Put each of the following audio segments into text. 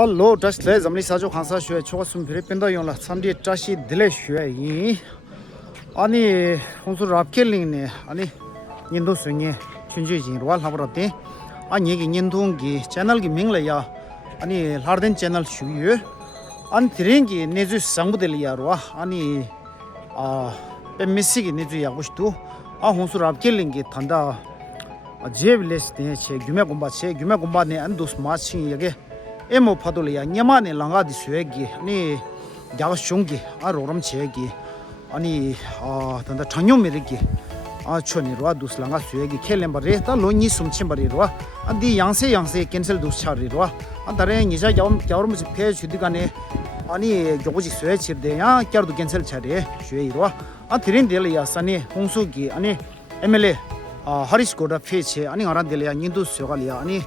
Hello, just les amni sajo khansa shue choga sum phire penda yong la samdi tashi dile shue yin ani hongsu Rabgyaling ne ani nyendo sunge chunje jin wal habrate ani gi nyendong gi channel gi ming la ya ani larden channel shuyu an tiring gi neju sangbudel ya ro ani pe misi gi neju ya gushtu hongsu Rabgyaling gi thanda jebles ne che gyume gomba ne an dos ma chin yage emo 파돌이야 냐마네 랑가디 수에기 아니 야가숑기 아로람 체기 아니 단다 장용메르기 촌이로와 두슬랑가 수에기 켈렘바레 다 로니 숨침바리로와 안디 양세 캔슬 두스차리로와 안다레 니자 야오르무지 페 주디가네 아니 조고지 수에 치르데야 캬르도 캔슬 차리 슈에이로와 드린델이야 사니 홍수기 아니 MLA Harish Gowda 페체 아니 아란델이야 닌두 수가리야 아니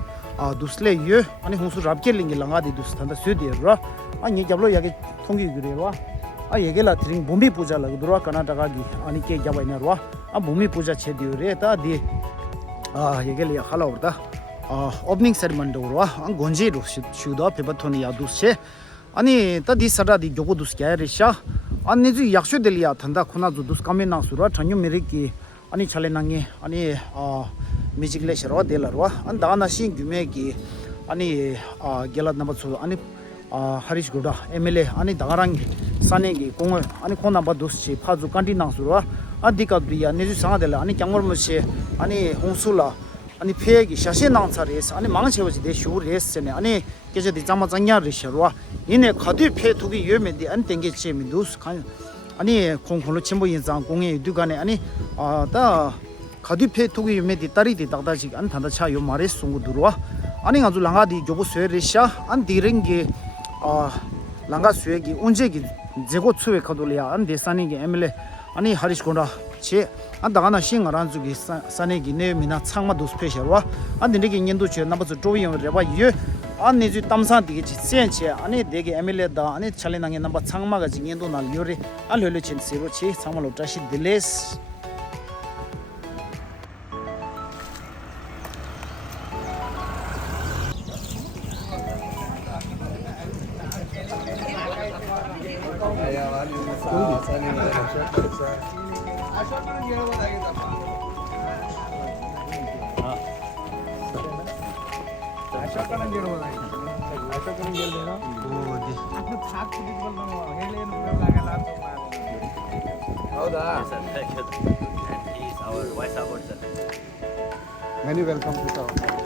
dusle yu ani hongsu Rabgyaling langa di dus thanda sudi ra ani jablo yage thongi gure wa yege la tring Bhumi Puja la durwa Karnataka gi ani ke jabai na ra Bhumi Puja che di re ta di yege le khala urda opening ceremony do ra gonji ro shuda pebathoni ya dus che ani ta di sada di jogo dus kya re sha ani ju yakshu delia thanda khona ju dus kamen na sura thanyu mere ki ani chale nangi ani music lecture delarwa and dana sing gyumegi ani gelad number 2 ani Harish Gowda MLA ani dagarang sanegi kong ani khona ba doschi phaju kanti nangsurwa adika biya neju sangadela ani kyangormose ani hongsula ani phegi shashe nangsares ani mangchewoji de shures ne ani keje di jama jangya risharwa ine khadu phe thugi yemedi an tenge chemi dus kan ani khongkholo chimbo yinjang kongye dugane ani da 가디페 투기 유메디 따리디 딱다지 안 탄다 차요 마레 송고 들어와 아니 아주 랑가디 조고 스웨리샤 안 디랭게 랑가 스웨기 온제기 제고 추에 카돌이야 안 데사니게 MLA 아니 하리시 고다 안 다가나 싱아란 주기 사네기 네미나 창마 도 스페셜와 안 데기 년도 제 나버스 조이용 레바 안 니주 땀산디게 지센체 아니 데게 MLA 다 아니 찰레낭게 넘버 창마가 지년도 날 요리 알흘레 첸세로치 창마로 다시 딜레스 Many welcome to South.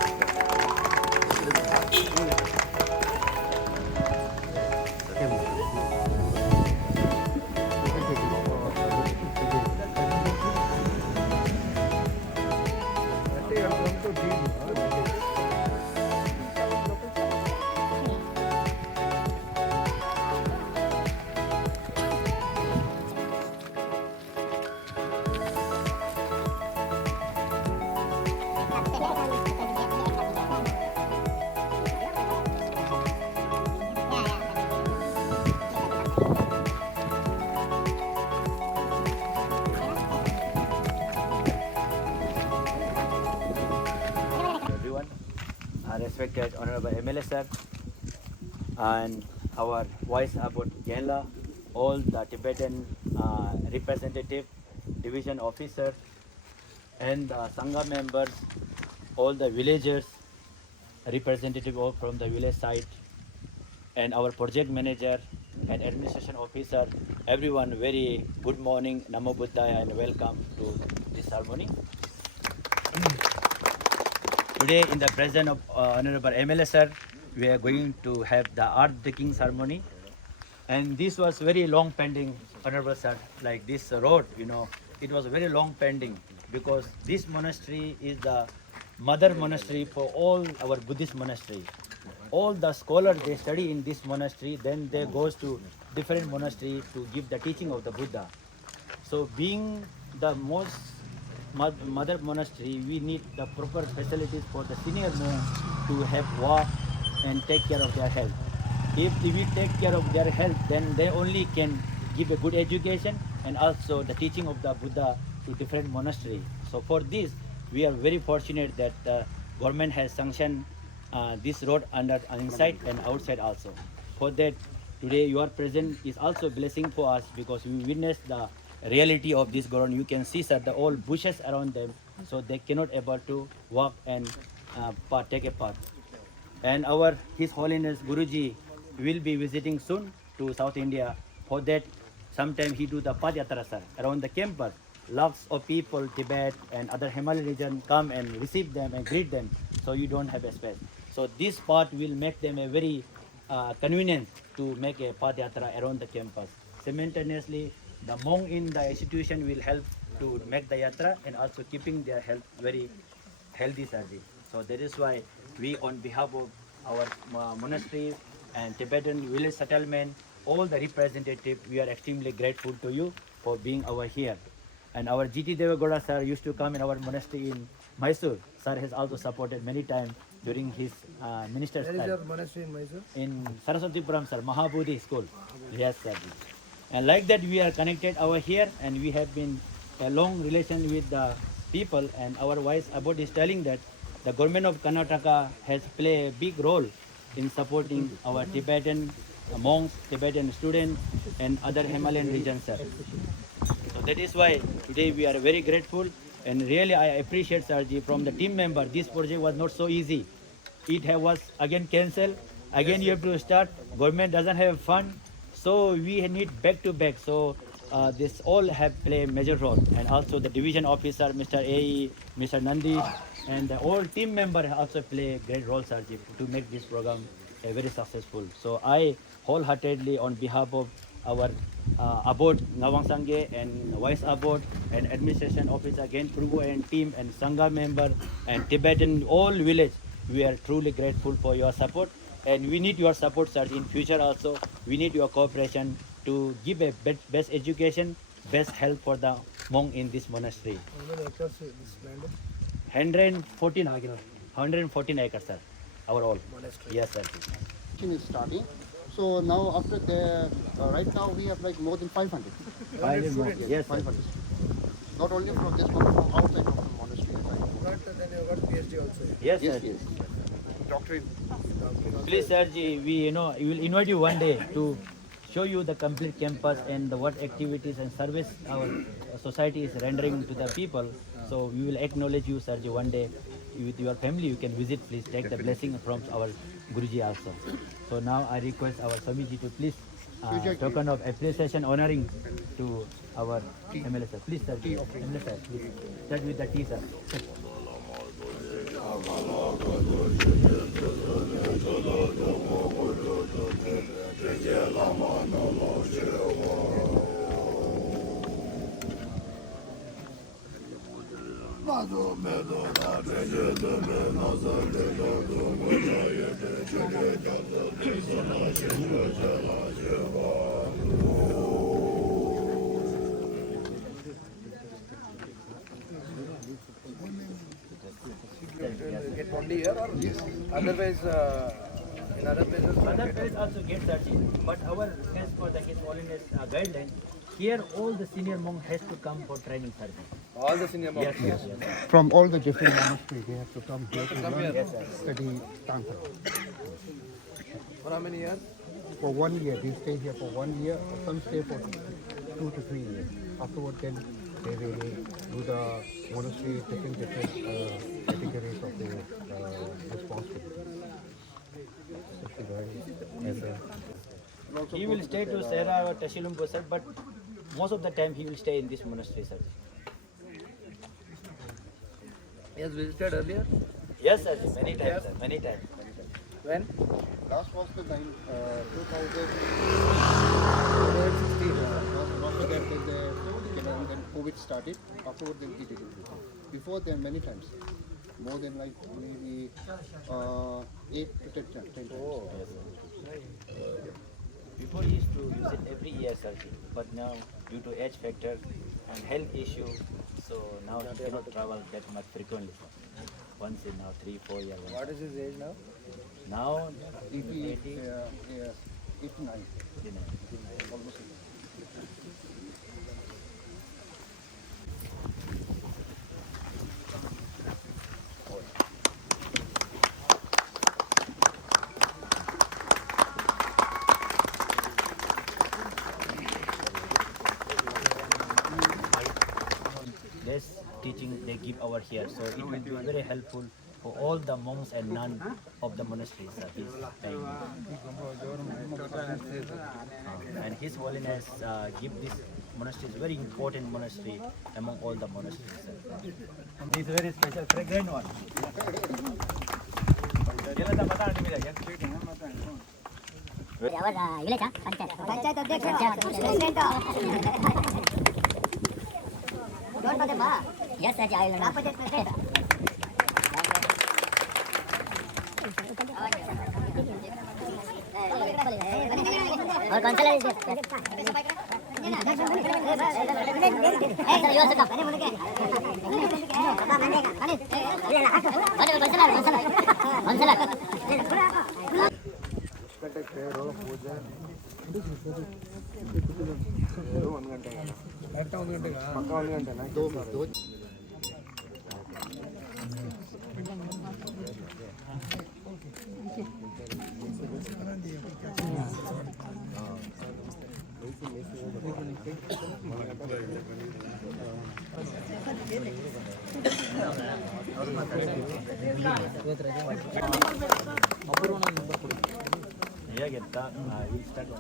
Respected Honourable MLA sir and our vice about Kerala, all the Tibetan representative, division officers and the Sangha members, all the villagers, representative from the village side, and our project manager and administration officer, everyone very good morning, Namo Buddhaya and welcome to this ceremony. Today, in the presence of Honourable MLA sir, we are going to have the earth-taking ceremony. And this was very long pending, Honourable sir, like this road, it was very long pending because this monastery is the mother monastery for all our Buddhist monastery. All the scholars, they study in this monastery, then they goes to different monastery to give the teaching of the Buddha. So being the most mother monastery, we need the proper facilities for the senior monks to have work and take care of their health. If we take care of their health, then they only can give a good education and also the teaching of the Buddha to different monasteries. So for this, we are very fortunate that the government has sanctioned this road under inside and outside also. For that, today your presence is also blessing for us because we witness the reality of this ground. You can see sir, the old bushes around them, so they cannot able to walk and take a part. And our His Holiness Guruji will be visiting soon to South India. For that, sometime he do the Padyatra sir around the campus. Lots of people, Tibet and other Himalayan region come and receive them and greet them. So you don't have a space. So this part will make them a very convenient to make a Padyatra around the campus. Simultaneously, the monk in the institution will help to make the yatra and also keeping their health very healthy Sarji. So that is why we on behalf of our monastery and Tibetan village settlement, all the representatives, we are extremely grateful to you for being over here. And our GT Devagowda sir used to come in our monastery in Mysore. Sir has also supported many times during his minister's time. Where is your monastery in Mysore? In Saraswatipuram sir, Mahabodhi school. Yes sir. And like that we are connected over here and we have been a long relation with the people, and our vice abbot is telling that the government of Karnataka has played a big role in supporting our Tibetan monks, Tibetan students and other Himalayan regions sir. So that is why today we are very grateful, and really I appreciate Sarji from the team member. This project was not so easy. Was again cancelled. Again you have to start. Government doesn't have fund. So we need back to back. So this all have played a major role, and also the division officer, Mr. AE, Mr. Nandi, and the whole team member also play a great role, Sarji, to make this program very successful. So I wholeheartedly, on behalf of our Abbot Ngawang Sangye and Vice Abbot and Administration Officer again, Prugo and team and Sangha member and Tibetan all village, we are truly grateful for your support. And we need your support, sir, in future also. We need your cooperation to give a best education, best help for the monk in this monastery. How many acres is this land? 114 acres, sir. Our all. Monastery. Yes, sir. Is starting. So now after the right now we have like more than 500. 500 more. Yes, sir. 500. Not only from this one, from outside of the monastery. Then you got PhD also. Yes, Yes, sir. yes. Doctorate. Please, sir, we will invite you one day to show you the complete campus and what activities and service our society is rendering to the people. So we will acknowledge you, sir, one day with your family. You can visit. Please take the blessing from our Guruji also. So now I request our Swamiji to please token of appreciation, honoring to our MLA sir. Please, sir. MLA sir, please start with the tea, sir. Get only here or otherwise in other places? Other places also get certain, but our as per the His Holiness guideline, here all the senior monk has to come for training service. All the senior monks. Yes. From all the different monasteries, they have to come here to learn, Yes, sir. study Tantra. For how many years? For 1 year, they stay here for 1 year, some stay for 2 to 3 years. Afterward, then they will do the monastery, different categories of the responsibilities. Yes, sir. He will stay to Sera or Tashilumpo, sir, but most of the time he will stay in this monastery, sir. He has visited earlier. Yes, sir. Many times, sir. Many times. When? Last was the 2016. After that, then COVID started. Afterward, then he didn't. Before then, many times. More than like maybe 8 to 10 times. Oh, yes, sir. Before he used to use it every year, sir, but now due to age factor and health issue, so now he cannot travel that much frequently, sir. Once in now 3-4 years. What is his age now? Now 80, 80, 89. 89. Almost. teaching they give over here. So it will be very helpful for all the monks and nuns of the monasteries. He's paying. And His Holiness give this monastery is very important monastery among all the monasteries. This is very special, fragrant one. Yes, sir, I will. और कौन सा लड़की Start